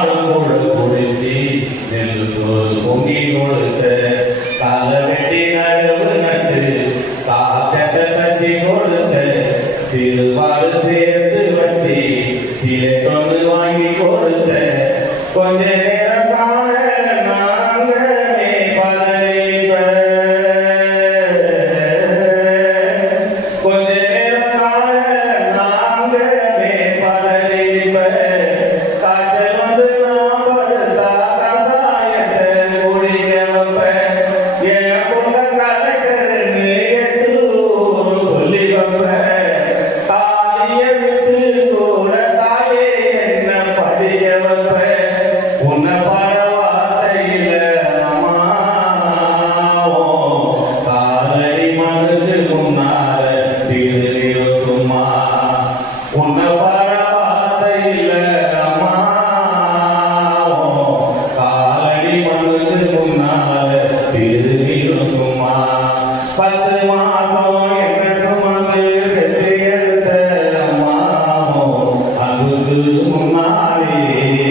காலங்கோடு குடிச்சி நெல் பொங்கினோடு இருக்க கால வெட்டி நடுவு நட்டு காத்தத்தை பச்சி கொடுத்த சிறுபாடு சேர்த்து வச்சு சிலை கொண்டு வாங்கி கொடுத்த கொஞ்ச Maria.